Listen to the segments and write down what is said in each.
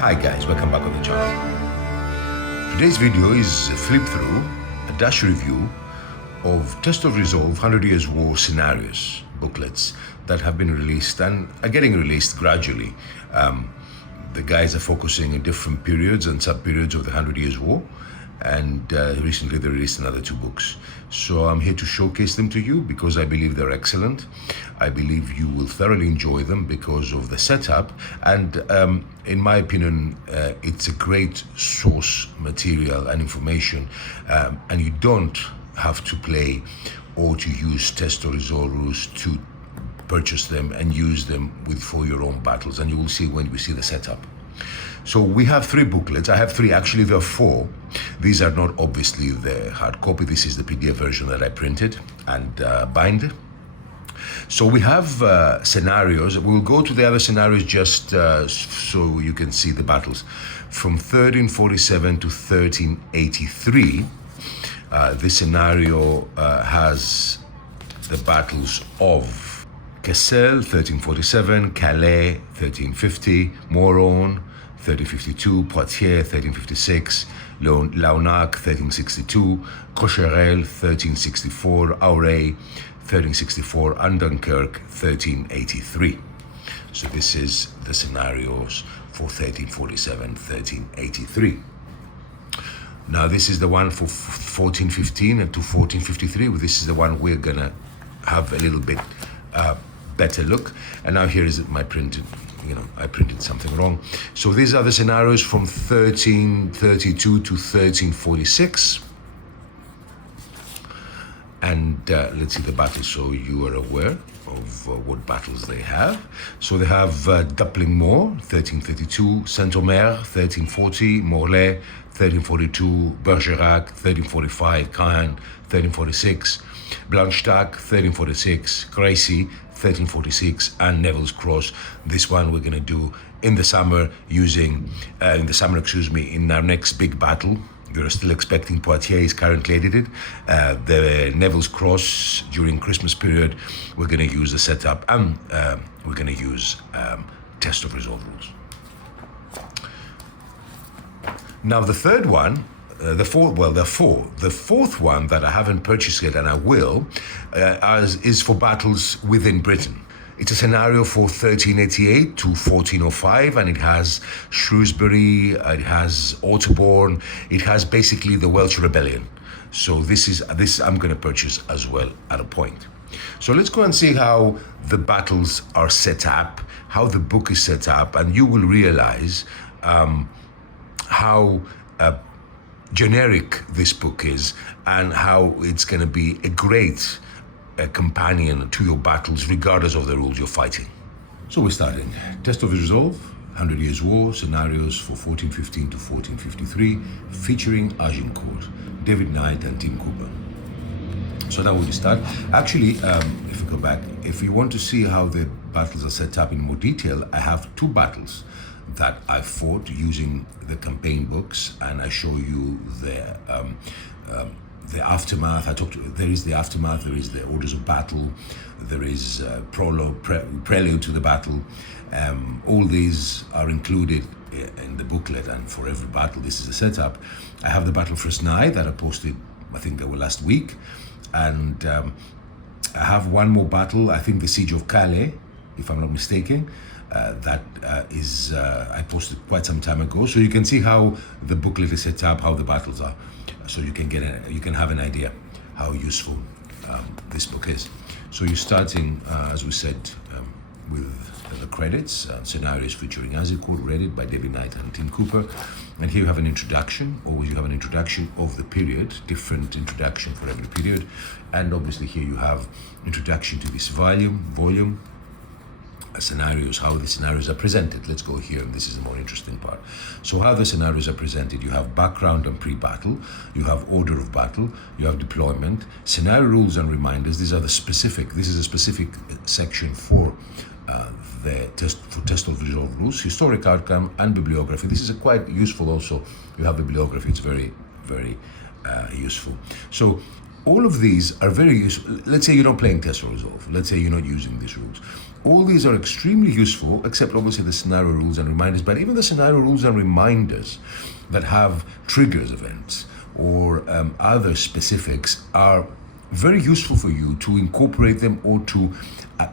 Hi guys, welcome back on the channel. Today's video is a flip through, a dash review of Test of Resolve 100 Years War scenarios, booklets that have been released and are getting released gradually. The guys are focusing on different periods and sub-periods of the 100 Years War, and recently they released another 2 books. So I'm here to showcase them to you because I believe they're excellent. I believe you will thoroughly enjoy them because of the setup, and in my opinion it's a great source material and information, and you don't have to play or to use Test or Resolve rules to purchase them and use them for your own battles, and you will see when we see the setup. So we have 3 booklets. I have 3, actually there are 4. These are not obviously the hard copy. This is the PDF version that I printed and bind. So we have scenarios. We'll go to the other scenarios just so you can see the battles. From 1347 to 1383, this scenario has the battles of Cassel, 1347, Calais, 1350, Moron, 1352, Poitiers, 1356, Launac, 1362, Cocherel, 1364, Auray, 1364, and Dunkirk, 1383. So this is the scenarios for 1347, 1383. Now this is the one for 1415 and to 1453. This is the one we're gonna have a little bit better look. And now here is my printed, I printed something wrong. So these are the scenarios from 1332 to 1346. And let's see the battles so you are aware of what battles they have. So they have Dumpling Moor, 1332, Saint-Omer, 1340, Morlaix, 1342, Bergerac, 1345, Caen, 1346, Blanchetaque, 1346, Crécy, 1346, and Neville's Cross. This one we're gonna do in the summer using, in our next big battle. We're still expecting Poitiers is currently edited. The Neville's Cross during Christmas period, we're gonna use the setup, and we're gonna use Test of Resolve rules. Now the third one, the fourth one that I haven't purchased yet, and I will, is for battles within Britain. It's a scenario for 1388 to 1405, and it has Shrewsbury, it has Otterbourne, it has basically the Welsh Rebellion. So this I'm going to purchase as well at a point. So let's go and see how the battles are set up, how the book is set up, and you will realize how generic this book is and how it's going to be a great companion to your battles regardless of the rules you're fighting. So we're starting. Test of Resolve, 100 Years War, scenarios for 1415 to 1453, featuring Agincourt, David Knight and Tim Cooper. So now we start. Actually, if we go back, if you want to see how the battles are set up in more detail, I have 2 battles that I fought using the campaign books, and I show you the aftermath. There is the aftermath, there is the orders of battle, there is prologue, prelude to the battle. All these are included in the booklet, and for every battle, this is the setup. I have the Battle for Snai that I posted, I think that were last week, and I have one more battle, I think the Siege of Calais, if I'm not mistaken. That is I posted quite some time ago, so you can see how the booklet is set up, how the battles are, so you can have an idea how useful this book is. So you're starting, as we said, with the credits, scenarios featuring Agincourt, read by David Knight and Tim Cooper, and here you have an introduction. Always you have an introduction of the period, different introduction for every period, and obviously here you have introduction to this volume. Scenarios, how the scenarios are presented. Let's go here, and this is the more interesting part. So how the scenarios are presented: you have background and pre-battle, you have order of battle, you have deployment, scenario rules and reminders. These are the specific. This is a specific section for the Test of Resolve rules, historic outcome, and bibliography. This is quite useful also. You have bibliography. It's very, very useful. So all of these are very useful. Let's say you're not playing Test or Resolve. Let's say you're not using these rules. All these are extremely useful, except obviously the scenario rules and reminders, but even the scenario rules and reminders that have triggers events or other specifics are very useful for you to incorporate them or to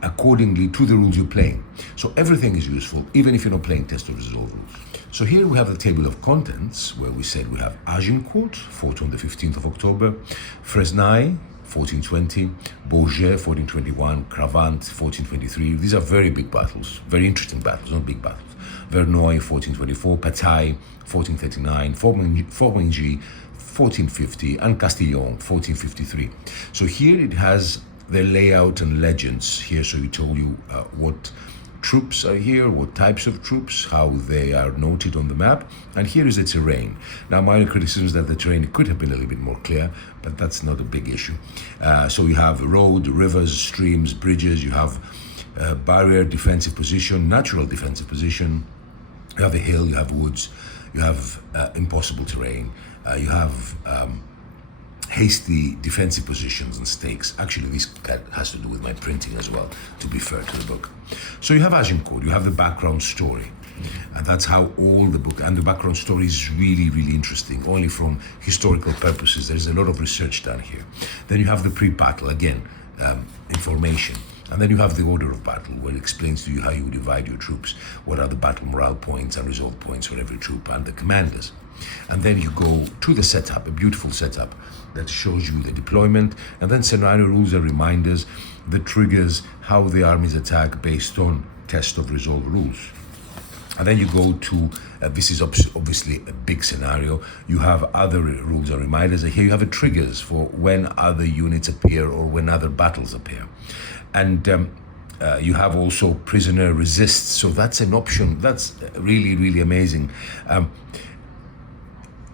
accordingly to the rules you're playing. So everything is useful, even if you're not playing test or resolve rules. So here we have the table of contents where we said we have Agincourt, fought on the 15th of October, Fresnay, 1420, Bourget, 1421, Cravant, 1423. These are very big battles, very interesting battles, not big battles. Verneuil, 1424, Patay, 1439, Formigny, 1450, and Castillon, 1453. So here it has the layout and legends here, so it told you what troops are here, what types of troops, how they are noted on the map, and here is the terrain. Now, minor criticisms that the terrain could have been a little bit more clear, but that's not a big issue. So you have road, rivers, streams, bridges, you have barrier, defensive position, natural defensive position, you have a hill, you have woods, you have impossible terrain, you have hasty defensive positions and stakes. Actually, this has to do with my printing as well, to be fair to the book. So you have Agincourt, you have the background story. And that's how all the book, and the background story is really, really interesting, only from historical purposes. There's a lot of research done here. Then you have the pre-battle, again, information. And then you have the order of battle, where it explains to you how you divide your troops, what are the battle morale points and result points for every troop, and the commanders. And then you go to the setup, a beautiful setup that shows you the deployment, and then scenario rules and reminders, the triggers, how the armies attack based on test of resolve rules. And then you go to, this is obviously a big scenario, you have other rules and reminders, and here you have the triggers for when other units appear or when other battles appear. And you have also prisoner resists, so that's an option, that's really, really amazing.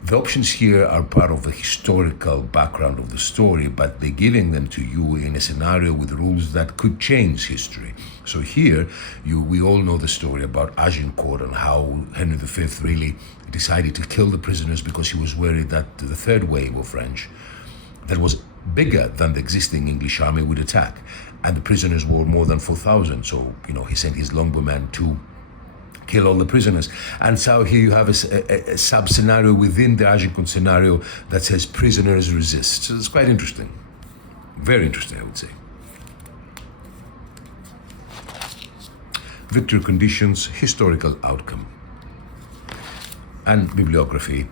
The options here are part of the historical background of the story, but they're giving them to you in a scenario with rules that could change history. So here, we all know the story about Agincourt and how Henry V really decided to kill the prisoners because he was worried that the third wave of French, that was bigger than the existing English army, would attack. And the prisoners were more than 4,000, so he sent his longbowmen to kill all the prisoners. And so here you have a sub-scenario within the Agincourt scenario that says prisoners resist. So it's quite interesting. Very interesting, I would say. Victory conditions, historical outcome. And bibliography,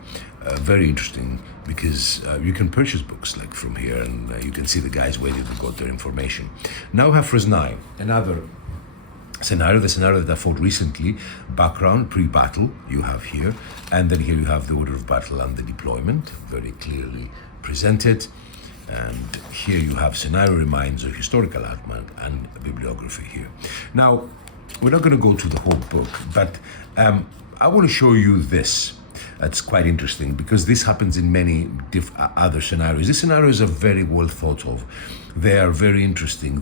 very interesting, because you can purchase books like from here, and you can see the guys where they got their information. Now we have Fresnay, another scenario, the scenario that I fought recently, background, pre-battle, you have here, and then here you have the order of battle and the deployment, very clearly presented. And here you have scenario reminds of historical outcome and bibliography here. Now, we're not going to go to the whole book, but I want to show you this. That's quite interesting because this happens in many other scenarios. These scenarios are very well thought of. They are very interesting.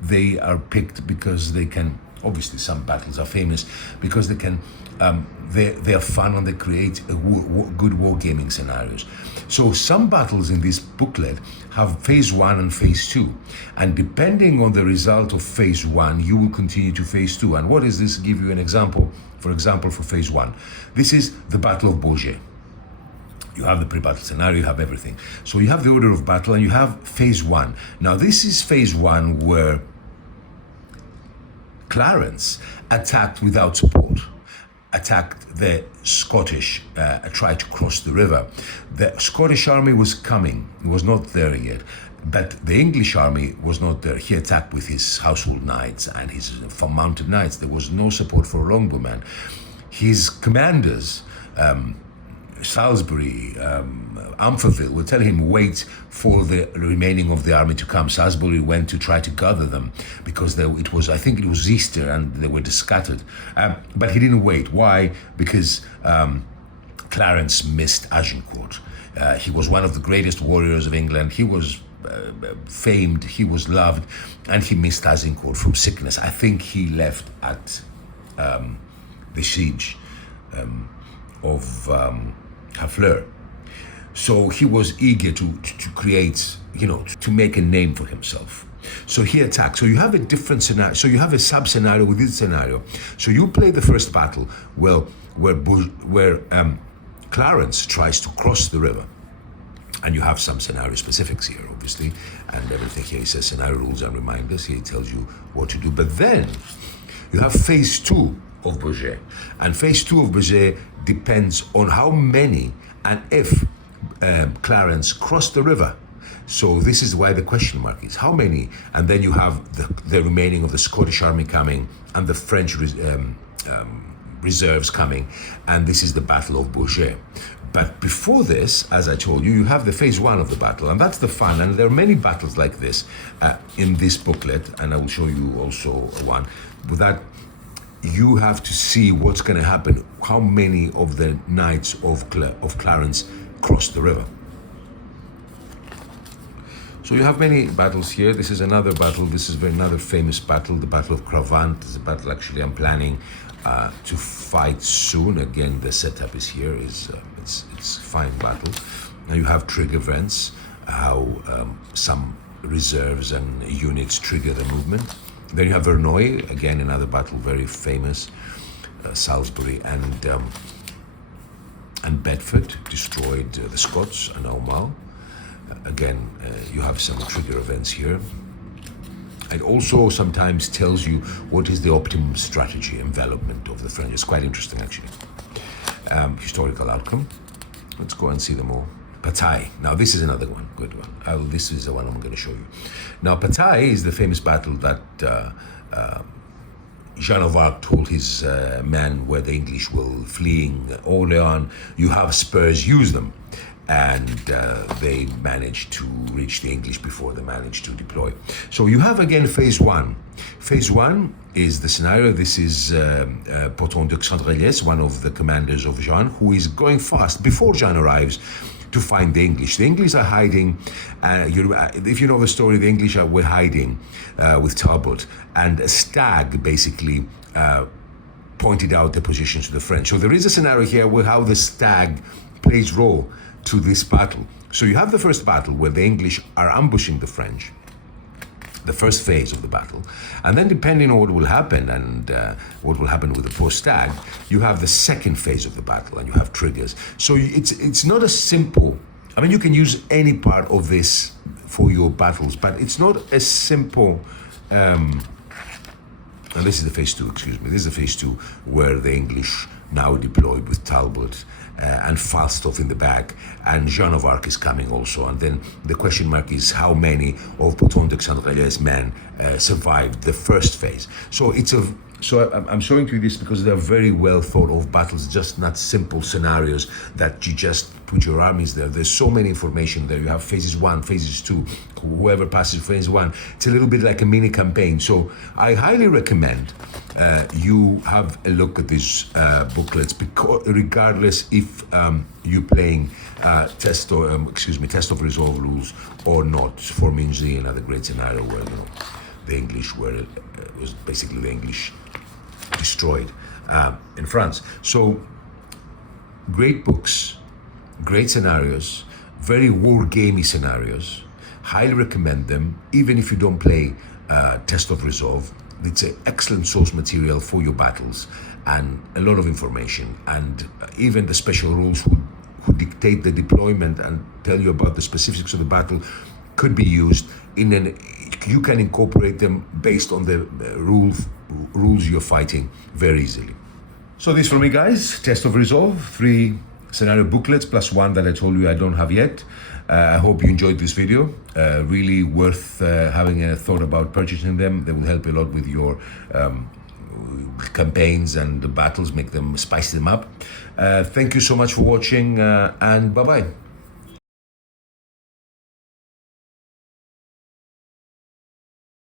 They are picked because they can, obviously some battles are famous because they can, they are fun and they create good wargaming scenarios. So some battles in this booklet have phase 1 and phase 2. And depending on the result of phase 1, you will continue to phase 2. And what is this? Give you an example. For example, for phase 1, this is the Battle of Bourget. You have the pre-battle scenario, you have everything. So you have the order of battle and you have phase 1. Now this is phase 1 where Clarence attacked without support, attacked the Scottish, tried to cross the river. The Scottish army was coming, it was not there yet, but the English army was not there. He attacked with his household knights and his mounted knights. There was no support for a longbowman. His commanders, Salisbury, Umphraville, will tell him wait for the remaining of the army to come. Salisbury went to try to gather them because it was, I think it was Easter and they were scattered. But he didn't wait. Why? Because Clarence missed Agincourt. He was one of the greatest warriors of England. He was famed, he was loved, and he missed Agincourt from sickness. I think he left at the siege of Harfleur. So he was eager to create, to make a name for himself. So he attacks. So you have a different scenario. So you have a sub scenario within scenario. So you play the first battle, well, where Clarence tries to cross the river. And you have some scenario specifics here, obviously, and everything here. He says scenario rules and reminders. He tells you what to do. But then you have phase 2 of Bourget. And phase 2 of Bourget depends on how many and if Clarence crossed the river. So this is why the question mark is how many, and then you have the remaining of the Scottish army coming and the French reserves coming, and this is the Battle of Bourget. But before this, as I told you, you have the phase 1 of the battle, and that's the fun. And there are many battles like this in this booklet, and I will show you also one. With that, you have to see what's going to happen, how many of the knights of Clarence crossed the river. So you have many battles here. This is another battle. This is another famous battle, the Battle of Cravant. It's a battle actually I'm planning to fight soon. Again, the setup is here. It's fine battle. Now you have trigger events, how some reserves and units trigger the movement. Then you have Verneuil, again another battle very famous. Salisbury and Bedford destroyed the Scots and Aumale. Again, you have some trigger events here. It also sometimes tells you what is the optimum strategy, envelopment of the French. It's quite interesting, actually. Historical outcome. Let's go and see them all. Bataille. Now, this is another one, good one. This is the one I'm going to show you. Now, Bataille is the famous battle that Jean of Arc told his men where the English were fleeing Orleans. You have Spurs, use them. And they managed to reach the English before they managed to deploy. So you have again phase 1. Phase 1 is the scenario. This is Poton de Xandreliès, one of the commanders of Jean, who is going fast before Jean arrives to find the English. The English are hiding. If you know the story, the English were hiding with Talbot, and a stag basically pointed out the positions to the French. So there is a scenario here where how the stag plays role to this battle. So you have the first battle where the English are ambushing the French, the first phase of the battle, and then depending on what will happen and what will happen with the poor stag, you have the second phase of the battle and you have triggers. So it's not a simple, I mean, you can use any part of this for your battles, but it's not a simple, and this is the phase 2, excuse me, this is the phase 2 where the English now deployed with Talbot and Falstaff in the back, and Jean of Arc is coming also. And then the question mark is how many of Poton de Xandreliès' men survived the first phase. So I'm showing you this because they're very well thought of battles, just not simple scenarios that you just put your armies there. There's so many information there. You have phases 1, phases 2, whoever passes phase 1. It's a little bit like a mini campaign. So I highly recommend you have a look at these booklets, because regardless if you're playing test of resolve rules or not. For Minzy, another great scenario where the English was basically the English destroyed in France. So great books, great scenarios, very wargamey scenarios. Highly recommend them, even if you don't play Test of Resolve. It's an excellent source material for your battles and a lot of information. And even the special rules who dictate the deployment and tell you about the specifics of the battle could be used you can incorporate them based on the rules you're fighting very easily. So this for me, guys, Test of Resolve, 3 scenario booklets plus 1 that I told you I don't have yet. I hope you enjoyed this video. Really worth having a thought about purchasing them. They will help a lot with your campaigns and the battles, spice them up. Thank you so much for watching, and bye-bye.